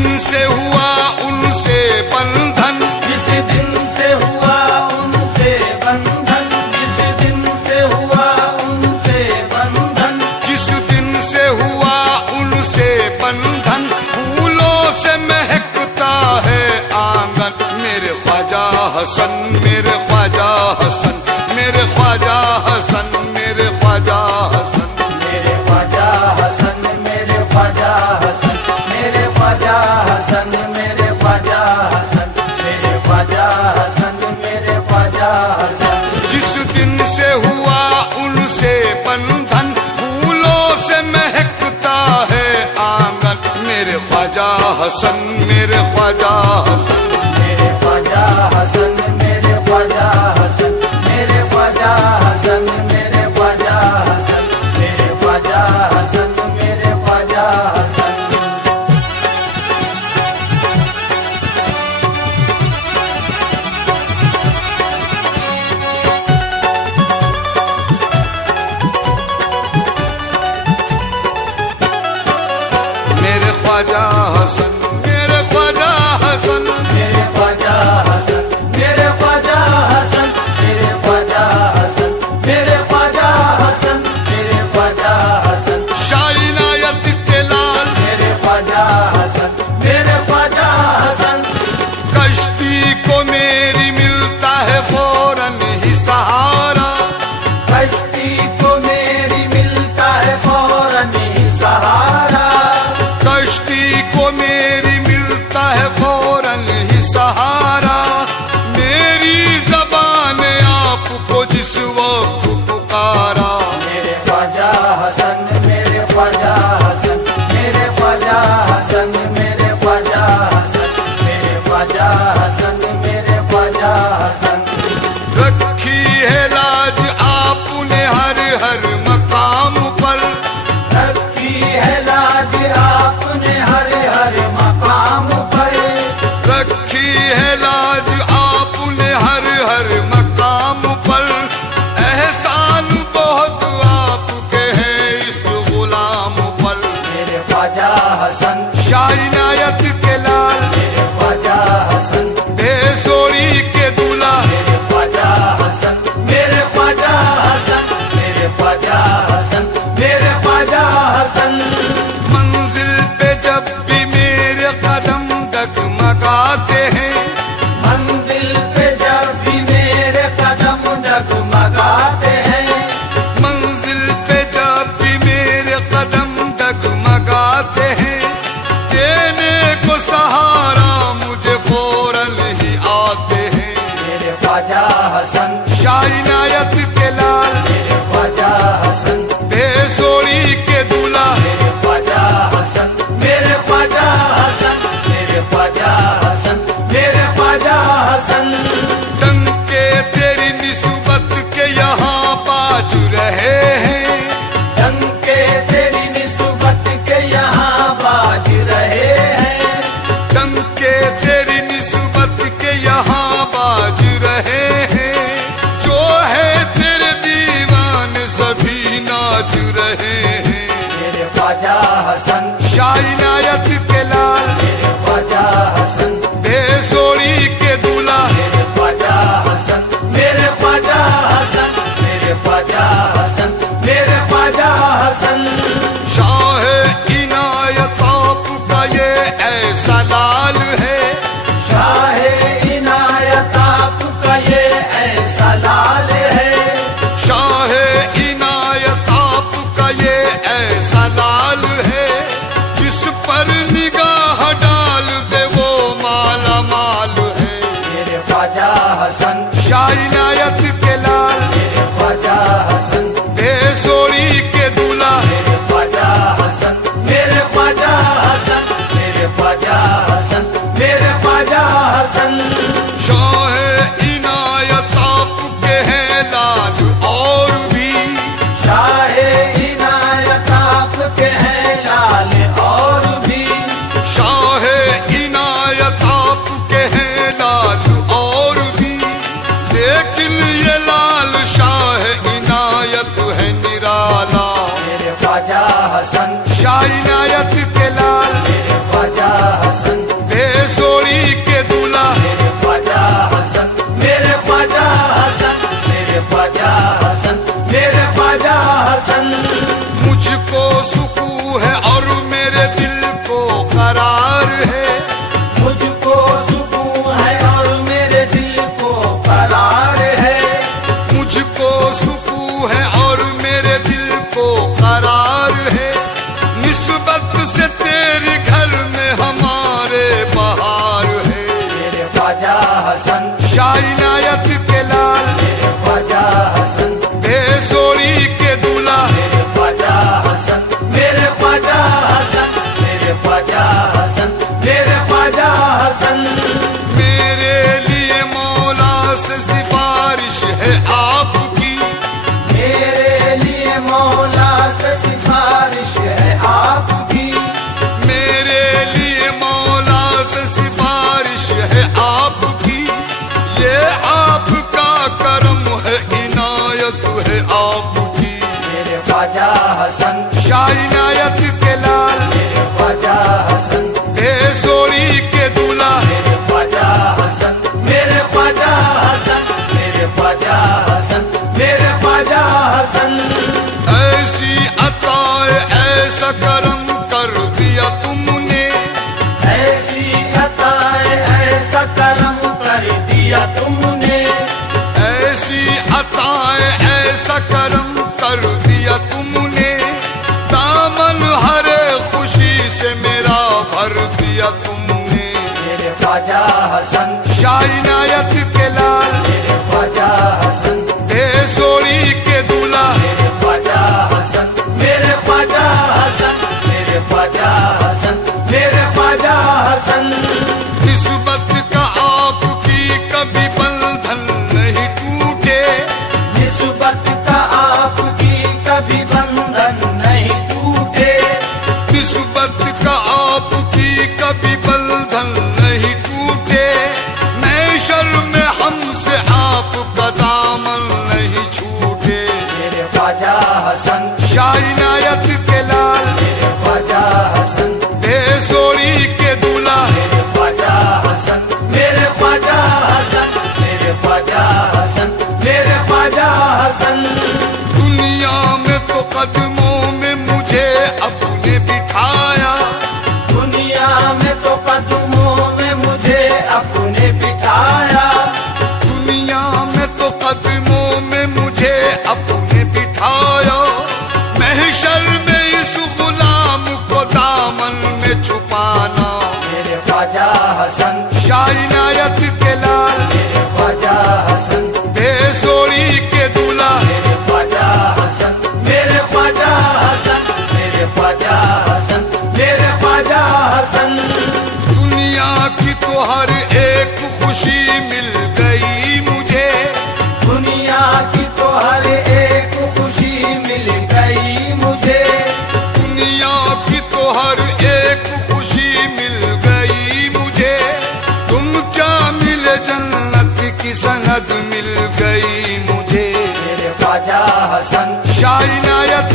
दिन से हुआ उनसे बंधन, जिस दिन से हुआ उनसे बंधन, जिस दिन से हुआ उनसे बंधन, जिस दिन से हुआ उनसे बंधन, फूलों से महकता है आंगन। मेरे ख्वाजा हसन, मेरे ख्वाजा हसन, मेरे ख्वाजा हसन, मेरे ख्वाजा हसन, मेरे ख्वाजा हसन, मेरे ख्वाजा हसन, मेरे ख्वाजा हसन, मेरे ख्वाजा हसन, मेरे ख्वाजा हसन, मेरे ख्वाजा हसन। जिस दिन से हुआ उनसे बंधन, फूलों से महकता है आंगन। मेरे ख्वाजा हसन, मेरे ख्वाजा हसन, मेरे ख्वाजा हसन, मेरे ख्वाजा हसन, मेरे ख्वाजा हसन, मेरे ख्वाजा हसन, मेरे ख्वाजा हसन, मेरे ख्वाजा हसन। मेरे ख्वाजा हसन, मेरे ख्वाजा हसन, मेरे ख्वाजा हसन, मेरे ख्वाजा हसन, मेरे ख्वाजा हसन, मेरे ख्वाजा हसन, मेरे ख्वाजा हसन, शाह इनायत के लाल, मेरे ख्वाजा हसन, मेरे ख्वाजा हसन। कश्ती को मेरी मिलता है फौरन ही सहारा, कश्ती को मेरी मिलता है फौरन ही सहारा, कश्ती को मेरी मिलता है फौरन ही सहारा। मेरी ज़बान आपको जिस वक्त पुकारा, मेरे ख्वाजा हसन, मेरे ख्वाजा हसन, मेरे ख्वाजा हसन, मेरे ख्वाजा हसन, मेरे ख्वाजा हसन, मेरे ख्वाजा हसन। रखी है लाज आपने हर हर मकाम पर, रखी है लाज आपने हर हर मकाम पर, रखी है लाज आपने हर हर मकाम पर। एहसान बहुत आपके हैं इस गुलाम पर। मेरे ख्वाजा हसन, शाह इनायत के लाल, मेरे ख्वाजा हसन, बेसोरी के दूल्हा, मेरे ख्वाजा हसन, मेरे ख्वाजा हसन, मेरे ख्वाजा हसन, मेरे ख्वाजा हसन। मंजिल पे जब भी मेरे कदम डगमगाते हैं, मंजिल पे जब भी मेरे कदम डगमगाते हैं, मंजिल पे जब भी मेरे कदम डगमगाते हैं, देने को सहारा मुझे फौरन ही आते हैं। मेरे ख्वाजा हसन, शाह इनायत के लाल, मेरे ख्वाजा हसन, बेसोरी के दूल्हा, मेरे ख्वाजा हसन, मेरे ख्वाजा हसन, मेरे ख्वाजा हसन, मेरे ख्वाजा हसन। डंके तेरी निस्बत के यहाँ बाज रहे हैं, डंके तेरी निस्बत के यहाँ बाज रहे हैं, डंके तेरी निस्बत के यहाँ बाज रहे हैं। जो है तेरे दीवान सभी नाच रहे हैं। मेरे ख्वाजा हसन, शाह इनायत के लाल, मेरे ख्वाजा हसन, बेसोरी के दूल्हा, मेरे ख्वाजा हसन, मेरे ख्वाजा हसन, मेरे ख्वाजा हसन, मेरे ख्वाजा हसन। शाह इनायत आपका ये ऐसा लाल है, शाह इनायत आपका ये ऐसा लाल है, शाह इनायत आपका ये ऐसा लाल है। जिस पर निगाह डाल दे वो माला माल है। मेरे ख्वाजा हसन, शाह इनायत के लाल, मेरे ख्वाजा हसन, बेसोरी के दूल्हा, मेरे ख्वाजा हसन, मेरे ख्वाजा हसन, मेरे ख्वाजा हसन, मेरे ख्वाजा हसन। शाह इनायत आपके हैं लाल और भी, शाह इनायत आपके हैं लाल और भी, शाह इनायत आपके हैं लाल और भी। लेकिन ये लाल शाह इनायत है निराला। मेरे ख्वाजा हसन, शाह इनायत के लाल, मेरे ख्वाजा हसन, शाह इनायत के लाल, मेरे ख्वाजा हसन, देसोड़ी के दूल्हा, मेरे ख्वाजा हसन, मेरे ख्वाजा हसन, मेरे ख्वाजा हसन, मेरे ख्वाजा हसन। ऐसी अताए ऐसा करम कर दिया तुमने, ऐसी अताए ऐसा करम कर दिया तुमने, ऐसी अताए ऐसा करम कर दिया तुमने, दामन हरे खुशी से मेरा भर दिया तुमने। मेरे ख्वाजा हसन, शाह इनायत के लाल, मेरे ख्वाजा हसन, देसोड़ी के दूल्हा, मेरे ख्वाजा हसन, मेरे ख्वाजा हसन, मेरे ख्वाजा हसन, मेरे ख्वाजा हसन। निस्बत का आपकी कभी बंधन नहीं टूटे, निस्बत का आपकी कभी बंधन नहीं टूटे, निस्बत का आपकी कभी बंधन नहीं टूटे, मैशर में हमसे आपका दामन नहीं छूटे। मेरे ख्वाजा हसन, शाह इनायत के लाल, मेरे ख्वाजा हसन, देसोड़ी के दूल्हा, मेरे ख्वाजा हसन, मेरे ख्वाजा हसन, मेरे ख्वाजा हसन, मेरे ख्वाजा हसन। दुनिया में तो कदमों में मुझे अपने बिठाया, दुनिया में तो कदमों में मुझे अपने बिठाया, दुनिया में तो कदमों में मुझे अपने बिठाया, महशर में इस गुलाम को दामन में छुपाना। मेरे ख्वाजा हसन, शाह इनायत के लाल, मेरे ख्वाजा हसन, देसोड़ी के दूल्हा, मेरे ख्वाजा हसन, मेरे ख्वाजा हसन, मेरे ख्वाजा हसन, मेरे ख्वाजा हसन। दुनिया की तो हर एक खुशी मिल गई मुझे, दुनिया की तो हर एक खुशी मिल गई मुझे, दुनिया की तो हर एक खुशी मिल गई मुझे, तुम क्या मिले जन्नत की सनद मिल गई मुझे। मेरे ख्वाजा हसन, शाह इनायत